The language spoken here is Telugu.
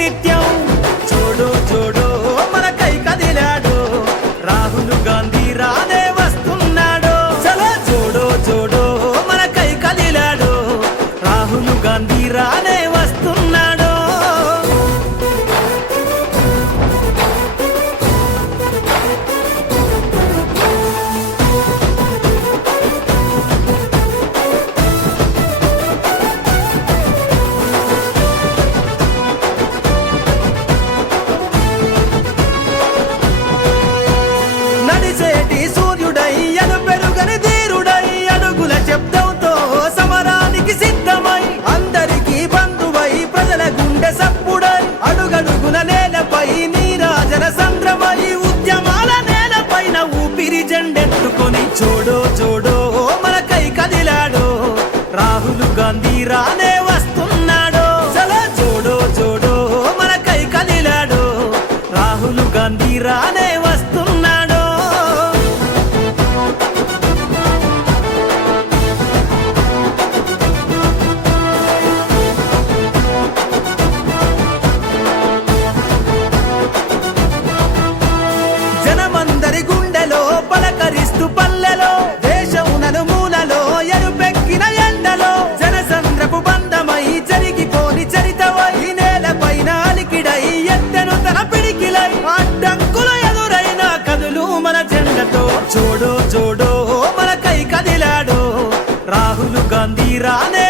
నిత్యం చూడు చూడు మనకై కదిలాడు రాహుల్ గాంధీ రానే వస్తున్నాడు చలో చూడు చూడు మనకై కదిలాడు రాహుల్ గాంధీ రానే వస్తున్నాడు నడిచేటి సూర్యుడై పెరుగని ధీరుడై అడుగుల శబ్దంతో సమరానికి సిద్ధమై అందరికీ బంధువై ప్రజల గుండె సప్పుడై అడుగడుగుల నేలపై నీరాజన సంద్రమై ఉద్యమాల నేలపైన ఊపిరి జెండెత్తుకొని చూడు చూడు మనకై కదిలాడు రాహుల్ గాంధీ రానే వస్తున్నాడు చలో చూడు చూడు మనకై కదిలాడు రాహుల్ గాంధీ రానే వస్తున్నాడు జనమందరి గుండెలో పలకరిస్తూ పల్లెలో దేశం నలుమూలలో ఎరుపెక్కిన ఎండలో జనసంద్రపు బంధమై జరిగిపోని చరితవై నేలపైన అలికిడై ఎత్తెను తన పిడికిలై అడ్డంకులు ఎదురైన కదులు మన జెండతో చూడు చూడు మనకై కదిలాడు రాహుల్ గాంధీ రానే